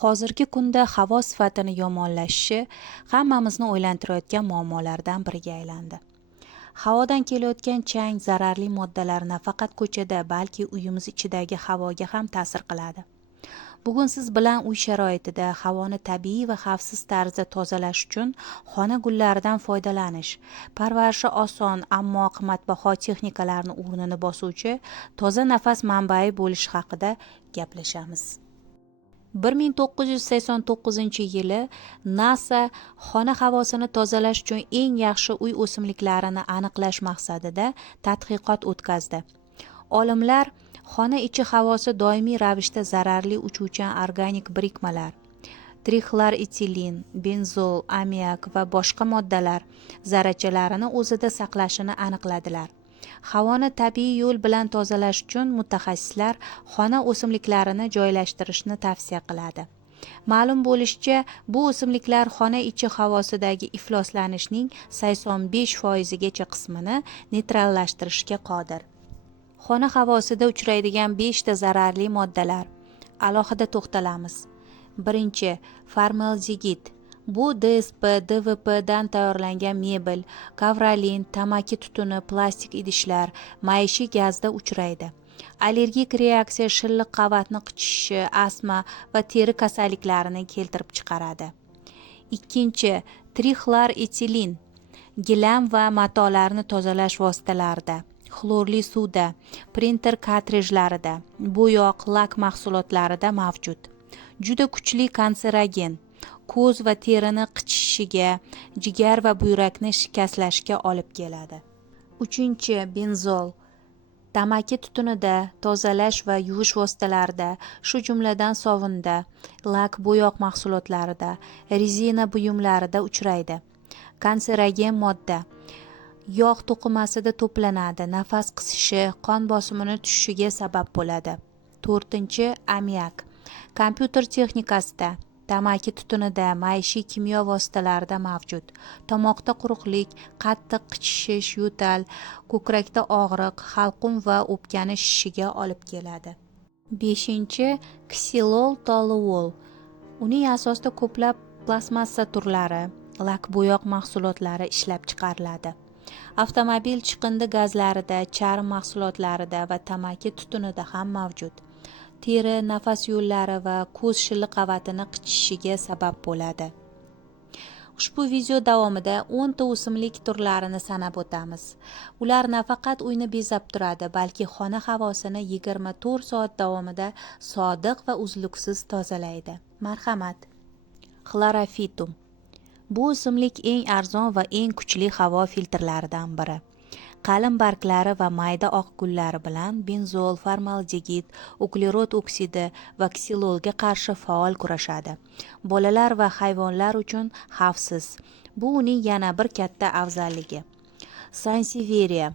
Hozirgi kunda havo sifatini yomonlashishi hammamizni o'ylantirayotgan muammolardan biriga aylandi. Havodan kelayotgan chang, zararli moddalar nafaqat ko'chada, balki uyimiz ichidagi havoga ham ta'sir qiladi. Bugun siz bilan uy sharoitida havoni tabiiy va xavfsiz tarzda tozalash uchun xona gullaridan foydalanish, parvarishi oson, ammo qimmatbaho texnikalarni o'rnini bosuvchi toza nafas manbai bo'lishi haqida gaplashamiz. 1989-yili NASA xona havosini tozalash uchun eng yaxshi uy o'simliklarini aniqlash maqsadida tadqiqot o'tkazdi. Olimlar xona ichi havosi doimiy ravishda zararli uchuvchan organik birikmalar, trixloretilen, benzol, amiak va boshqa moddalar zarrachalarini o'zida saqlashini aniqladilar. Havoni tabiiy yo'l bilan tozalash uchun mutaxassislar xona o'simliklarini joylashtirishni tavsiya qiladi. Ma'lum bo'lishicha, bu o'simliklar xona ichi havosidagi ifloslanishning 85% qismini neytrallashtirishga qodir. Xona havosida uchraydigan 5 ta zararli moddalar. Alohida to'xtalamiz. Birinchi, formaldegid. Bu DSP, DVP dan tayyorlangan mebel, kavralin, tamaki tutuni, plastik idishlar, maishiy gazda uchraydi. Allergik reaksiya, shilliq qavatni qichishishi, astma va teri kasalliklarini keltirib chiqaradi. Ikkinchi, trixloretilen. Gilam va matolarni tozalash vositalarida, xlorli suvda, printer kartrijlarida, bo'yoq, lak mahsulotlarida mavjud. Juda kuchli kanserogen. Ko'z va terini qichishiga, jigar va buyrakni shikastlashga olib keladi. Uchinchi, benzol. Tamaki tutunida, tozalash va yuvish vositalarida, shu jumladan sovunda, lak, bo'yoq mahsulotlarida, rezina buyumlarida uchraydi. Kanserogen modda. Yog' to'qimasida to'planadi, nafas qisishi, qon bosimini tushishiga sabab bo'ladi. To'rtinchi, amiak. Kompyuter texnikasida, tamaki tutunida, maishiy kimyo vositalarida mavjud. Tomoqda quruqlik, qattiq qichishish, yo'tal, ko'krakda og'riq, halqum va o'pkani shishiga olib keladi. Beshinchi, ksilol toluol. Uning asosida ko'plab plastmassa turlari, lak, bo'yoq mahsulotlari ishlab chiqariladi. Avtomobil chiqindi gazlarida, charm mahsulotlarida va tamaki tutunida ham mavjud. Teri, nafas yo'llari va ko'z shilliq qavatini qichishiga sabab bo'ladi. Ushbu video davomida 10 ta o'simlik turlarini sanab o'tamiz. Ular nafaqat uyni bezab turadi, balki xona havosini 24 soat davomida sodiq va uzluksiz tozalaydi. Marhamat. Xlorofitum. Bu o'simlik eng arzon va eng kuchli havo filtrlaridan biri. Qalin barglari va mayda oq gullari bilan benzol, formaldegid, uglerod oksidi va ksilolga qarshi faol kurashadi. Bolalar va hayvonlar uchun xavfsiz. Bu uning yana bir katta afzalligi. Sansevieria.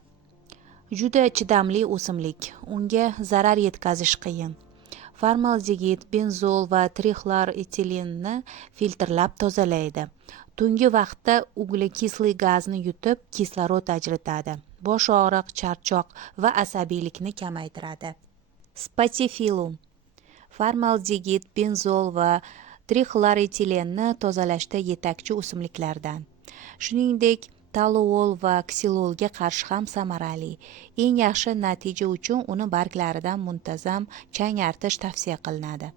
Juda chidamli o'simlik. Unga zarar yetkazish qiyin. Formaldegid, benzol va trixloretilenni filtrlab tozalaydi. Tungi vaqtda ugлекислый gazni yutib, kislorod ajratadi. Bosh og'riq, charchoq va asabiylikni kamaytiradi. Spatifilum. Formaldegid, benzol va trixloretilenni tozalashda yetakchi o'simliklardan. Shuningdek, toluol va ksilolga qarshi ham samarali. Eng yaxshi natija uchun uni barglaridan muntazam chang artish tavsiya qilinadi.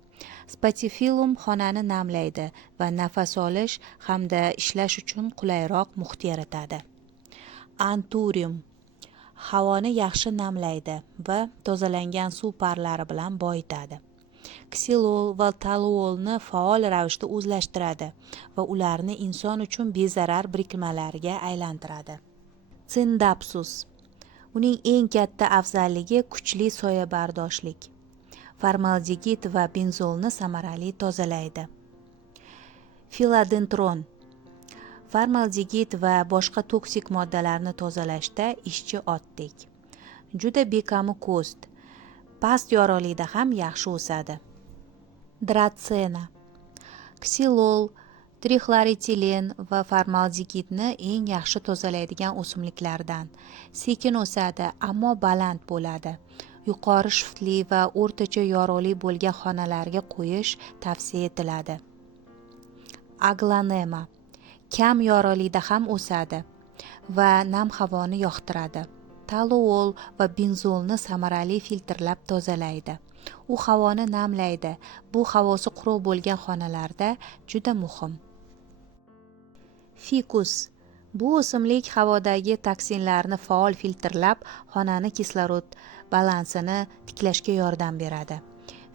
Spatifilum xonani namlaydi va nafas olish hamda ishlash uchun qulayroq muhit yaratadi. Anturium. Havoni yaxshi namlaydi va tozalangan suv parlari bilan boyitadi. Ksilol va toluolni faol ravishda o'zlashtiradi va ularni inson uchun bezarar birikmalarga aylantiradi. Cindapsus. Uning eng katta afzalligi kuchli soyabardoshlik. Formaldegid va benzolni samarali tozalaydi. Philodendron. Formaldegid va boshqa toksik moddalarni tozalashda ishchi otdek. Juda bekami ko'st. Past yorug'likda ham yaxshi o'sadi. Dratsena. Ksilol, trixloretilen va formaldegidni eng yaxshi tozalaydigan o'simliklardan. Sekin o'sadi, ammo baland bo'ladi. yuqori shiftli va o'rtacha yorug'lik bo'lgan xonalarga qo'yish tavsiya etiladi. Aglaonema kam yorug'likda ham o'sadi va nam havoni yoqtiradi. Toluol va benzolni samarali filtrlab tozalaydi. U havoni namlaydi. Bu havosi quruq bo'lgan xonalarda juda muhim. Fikus bu o'simlik havodagi toksinlarni faol filtrlab, xonani kislorod balansini tiklashga yordam beradi.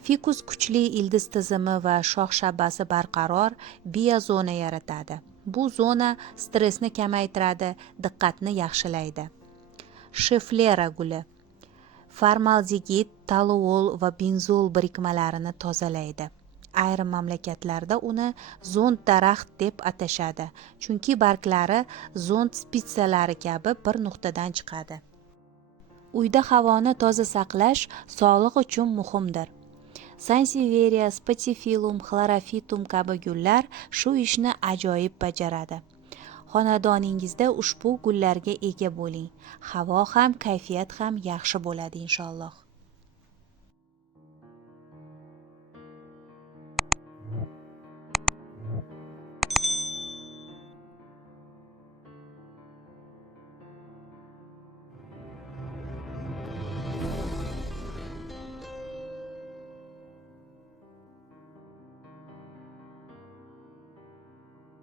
Fikus kuchli ildiz tizimi va shox shabbasi barqaror biozona yaratadi. Bu zona stressni kamaytiradi, diqqatni yaxshilaydi. Shiflera guli formaldegid, toluol va benzol birikmalarini tozalaydi. Ayrim mamlakatlarda uni zond daraxt deb atashadi, chunki barglari zond spitsalari kabi bir nuqtadan chiqadi. Uyda havoni toza saqlash sog'liq uchun muhimdir. Sansevieria, spatifilum, xlorofitum kabi gullar shu ishni ajoyib bajaradi. Xonadoningizda ushbu gullarga ega bo'ling. Havo ham, kayfiyat ham yaxshi bo'ladi inshaalloh.